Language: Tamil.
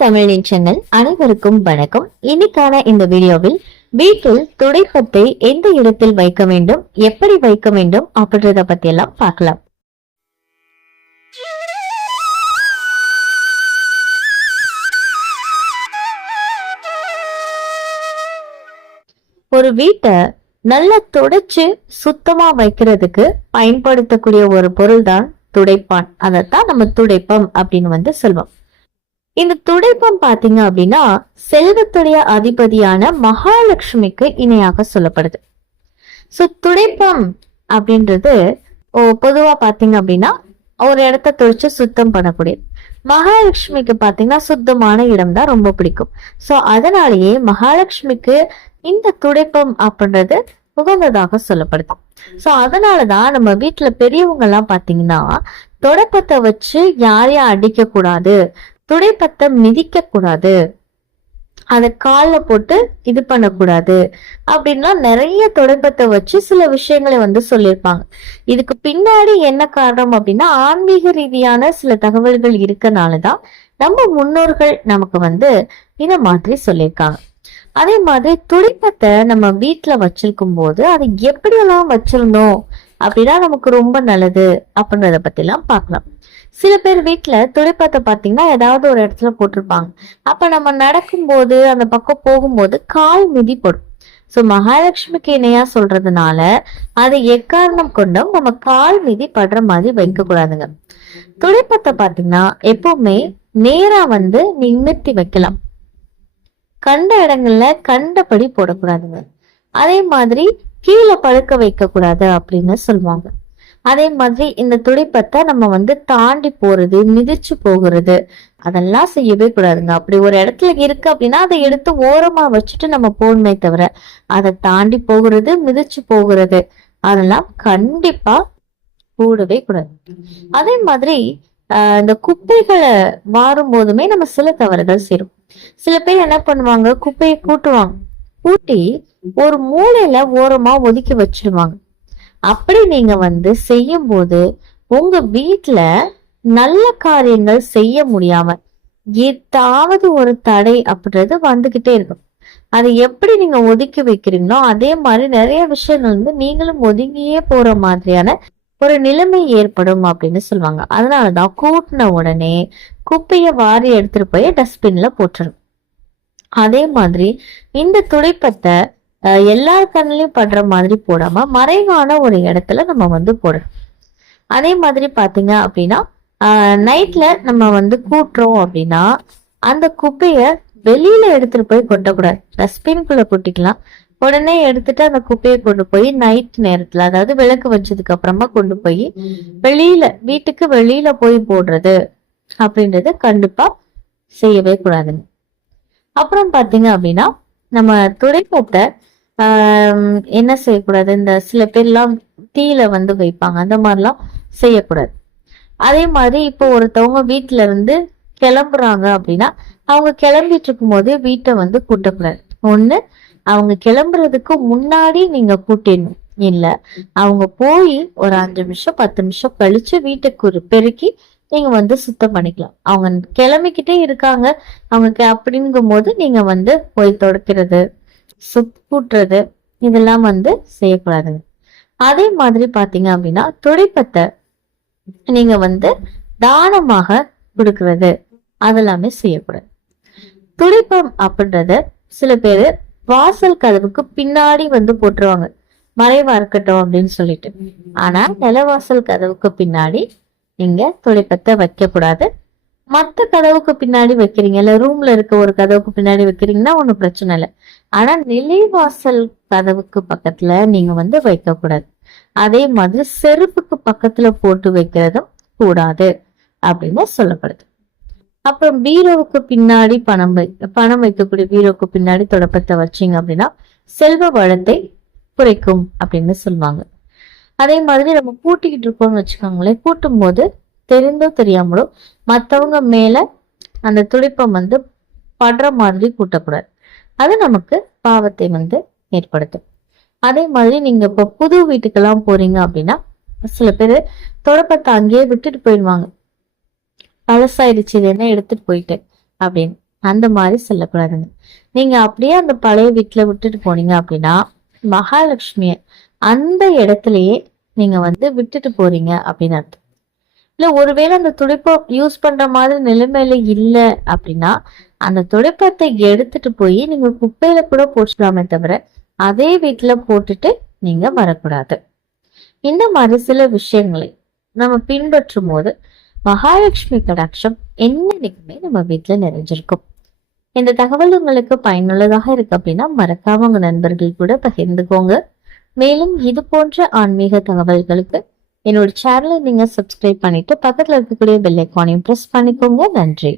தமிழ் நிச்சங்கள் அனைவருக்கும் வணக்கம். இன்னைக்கான இந்த வீடியோவில் வீட்டில் துடைப்பத்தை எந்த இடத்தில் வைக்க வேண்டும் எப்படி வைக்க வேண்டும் அப்படின்றத பத்தி எல்லாம் பார்க்கலாம். ஒரு வீட்டை நல்லா துடைச்சு சுத்தமா வைக்கிறதுக்கு பயன்படுத்தக்கூடிய ஒரு பொருள் தான் துடைப்பான். அதைத்தான் நம்ம துடைப்பம் அப்படின்னு வந்து சொல்வோம் இந்த துடைப்பம் பாத்தீங்க அப்படின்னா செல்வத்துடைய அதிபதியான மகாலட்சுமிக்கு இணையாக சொல்லப்படுது. சோ துடைப்பம் அப்படின்றது ஓ பொதுவா பாத்தீங்க அப்படின்னா ஒரு இடத்த துடைச்சு சுத்தம் பண்ணக்கூடியது. மகாலட்சுமிக்கு பாத்தீங்கன்னா சுத்தமான இடம் தான் ரொம்ப பிடிக்கும். சோ அதனாலேயே மகாலட்சுமிக்கு இந்த துடைப்பம் அப்படின்றது உகந்ததாக சொல்லப்படுது. சோ அதனாலதான் நம்ம வீட்டுல பெரியவங்க எல்லாம் பாத்தீங்கன்னா துடைப்பத்தை வச்சு யாரையும் அடிக்க கூடாது துடைப்பத்தை மிதிக்க கூடாது அதை காலில் போட்டு இது பண்ணக்கூடாது. அப்படின்னா நிறைய துடைப்பத்தை வச்சு சில விஷயங்களை வந்து சொல்லியிருப்பாங்க. இதுக்கு பின்னாடி என்ன காரணம் அப்படின்னா ஆன்மீக ரீதியான சில தகவல்கள் இருக்கனாலதான் நம்ம முன்னோர்கள் நமக்கு வந்து இந்த மாதிரி சொல்லியிருக்காங்க. அதே மாதிரி துடைப்பத்தை நம்ம வீட்டுல வச்சிருக்கும் போது அதை எப்படியெல்லாம் வச்சிருந்தோம்? அப்படின்னா நமக்கு ரொம்ப நல்லது அப்படின்றத பத்தி எல்லாம் பார்க்கலாம். சில பேர் வீட்டுல துடைப்பத்தை பாத்தீங்கன்னா ஏதாவது ஒரு இடத்துல போட்டிருப்பாங்க. அப்ப நம்ம நடக்கும்போது அந்த பக்கம் போகும்போது கால் மிதி போடும் சோ மகாலட்சுமிக்கு இணையா சொல்றதுனால அதை எக்காரணம் கொண்டும் நம்ம கால் மிதி படுற மாதிரி வைக்க கூடாதுங்க துடைப்பத்தை பாத்தீங்கன்னா எப்பவுமே நேரா வந்து நிமிர்த்தி வைக்கலாம். கண்ட இடங்கள்ல கண்டபடி போடக்கூடாதுங்க. அதே மாதிரி கீழே பழுக்க வைக்க கூடாது அப்படின்னு சொல்லுவாங்க. அதே மாதிரி இந்த துடைப்பத்தை நம்ம வந்து தாண்டி போறது மிதிச்சு போகிறது அதெல்லாம் செய்யவே கூடாதுங்க. அப்படி ஒரு இடத்துல இருக்கு அப்படின்னா அதை எடுத்து ஓரமா வச்சுட்டு நம்ம போகணுமே தவிர அதை தாண்டி போகிறது மிதிச்சு போகிறது அதெல்லாம் கண்டிப்பா கூடவே கூடாது. அதே மாதிரி ஆஹ் இந்த குப்பைகளை வாரும் போதுமே நம்ம சில தவறுகள் செய்யும் சில பேர் என்ன பண்ணுவாங்க குப்பையை கூட்டுவாங்க. கூட்டி ஒரு மூலையில ஓரமா ஒதுக்கி வச்சிருவாங்க. அப்படி நீங்க வந்து செய்யும் போது உங்க வீட்டுல நல்ல காரியங்கள் செய்ய முடியாம ஏதாவது ஒரு தடை அப்படின்றது வந்துகிட்டே இருக்கும். அதை எப்படி நீங்க ஒதுக்கி வைக்கிறீங்களோ அதே மாதிரி நிறைய விஷயங்கள் வந்து நீங்களும் ஒதுங்கியே போற மாதிரியான ஒரு நிலைமை ஏற்படும் அப்படின்னு சொல்லுவாங்க. அதனாலதான் கூட்டின உடனே குப்பையை வாரி எடுத்துட்டு போய் டஸ்ட்பின்ல போட்டுரும் அதே மாதிரி இந்த துடைப்பத்தை எல்லார் கண்ணிலையும் படுற மாதிரி போடாம மறைவான ஒரு இடத்துல நம்ம வந்து போடணும். அதே மாதிரி பாத்தீங்க அப்படின்னா நைட்ல நம்ம வந்து கூட்டுறோம் அப்படின்னா அந்த குப்பைய வெளியில எடுத்துட்டு போய் கொட்டக்கூடாது. டஸ்ட்பின்குள்ள கொட்டிக்கலாம். உடனே எடுத்துட்டு அந்த குப்பையை கொண்டு போய் நைட் நேரத்துல அதாவது விளக்கு வச்சதுக்கு அப்புறமா கொண்டு போய் வெளியில வீட்டுக்கு வெளியில போய் போடுறது அப்படின்றது கண்டிப்பா செய்யவே கூடாதுங்க. அப்புறம் பாத்தீங்க அப்படின்னா நம்ம துடைப்பத்தை என்ன செய்யக்கூடாது? இந்த சில பேர்லாம் தீயில வந்து வைப்பாங்க. அந்த மாதிரிலாம் செய்யக்கூடாது. அதே மாதிரி இப்போ ஒருத்தவங்க வீட்டுல இருந்து கிளம்புறாங்க அப்படின்னா அவங்க கிளம்பிட்டு இருக்கும் போதே வீட்டை வந்து கூட்டக்கூடாது. ஒண்ணு அவங்க கிளம்புறதுக்கு முன்னாடி நீங்க கூட்டிடணும். இல்ல அவங்க போய் ஒரு அஞ்சு நிமிஷம் பத்து நிமிஷம் கழிச்சு வீட்டுக்கு ஒரு பெருக்கி நீங்க வந்து சுத்தம் பண்ணிக்கலாம். அவங்க கிளம்பிக்கிட்டே இருக்காங்க. அவங்க அப்படிங்கும் போது நீங்க வந்து போய் தொடக்கிறது சுத் இதெல்லாம் வந்து செய்யக்கூடாதுங்க. அதே மாதிரி பாத்தீங்க அப்படின்னா துடைப்பத்தை நீங்க வந்து தானமாக கொடுக்கறது. அதெல்லாமே செய்யக்கூடாது. துடைப்பம் அப்படின்றத சில பேரு வாசல் கதவுக்கு பின்னாடி வந்து போட்டுருவாங்க. மறைவா இருக்கட்டும் அப்படின்னு சொல்லிட்டு. ஆனா நிலவாசல் கதவுக்கு பின்னாடி நீங்க துடைப்பத்தை வைக்க கூடாது மத்த கதவுக்கு பின்னாடி வைக்கிறீங்க. இல்ல ரூம்ல இருக்க ஒரு கதவுக்கு பின்னாடி வைக்கிறீங்கன்னா ஒண்ணும் பிரச்சனை இல்லை. ஆனா நிலைவாசல் கதவுக்கு பக்கத்துல நீங்க வந்து வைக்க கூடாது அதே மாதிரி செருப்புக்கு பக்கத்துல போட்டு வைக்கிறதும் கூடாது அப்படின்னு சொல்லப்படுது. அப்புறம் பீரோவுக்கு பின்னாடி பணம் வை பணம் வைக்கக்கூடிய பீரோவுக்கு பின்னாடி தொடப்பத்தை வச்சீங்க அப்படின்னா செல்வ வளத்தை குறைக்கும் அப்படின்னு சொல்லுவாங்க. அதே மாதிரி நம்ம கூட்டிக்கிட்டு இருக்கோம்னு வச்சுக்கோங்களேன் கூட்டும் போது தெரிந்தோ தெரியாமலோ மத்தவங்க மேல அந்த துடிப்பம் வந்து படுற மாதிரி கூட்டக்கூடாது. அது நமக்கு பாவத்தை வந்து ஏற்படுத்தும். அதே மாதிரி நீங்க இப்போ புது வீட்டுக்கெல்லாம் போறீங்க அப்படின்னா சில பேர் தொடப்பத்தை அங்கேயே விட்டுட்டு போயிடுவாங்க. பழசாயிடுச்சு இது என்ன எடுத்துட்டு போயிட்டு அப்படின்னு. அந்த மாதிரி சொல்லக்கூடாதுங்க. நீங்க அப்படியே அந்த பழைய வீட்டுல விட்டுட்டு போனீங்க அப்படின்னா மகாலட்சுமிய அந்த இடத்துலயே நீங்க வந்து விட்டுட்டு போறீங்க அப்படின்னு அர்த்தம். இல்லை ஒருவேளை அந்த துடைப்பை யூஸ் பண்ற மாதிரி நிலைமையில இல்ல அப்படின்னா அந்த துடைப்பத்தை எடுத்துட்டு போய் நீங்க குப்பையில கூட போட்டுக்கலாமே தவிர அதே வீட்டுல போட்டுட்டு நீங்க வரக்கூடாது. இந்த மாதிரி சில விஷயங்களை நம்ம பின்பற்றும் போது மகாலட்சுமி கடாட்சம் என்னைக்குமே நம்ம வீட்டுல நிறைஞ்சிருக்கும். இந்த தகவல் உங்களுக்கு பயனுள்ளதாக இருக்கு அப்படின்னா மறக்காம உங்க நண்பர்கள் கூட பகிர்ந்துக்கோங்க. மேலும் இது போன்ற ஆன்மீக தகவல்களுக்கு என்னோட சேனலை நீங்க சப்ஸ்கிரைப் பண்ணிட்டு பக்கத்துல இருக்கக்கூடிய பெல் ஐக்கானையும் ப்ரெஸ் பண்ணிக்கோங்க. நன்றி.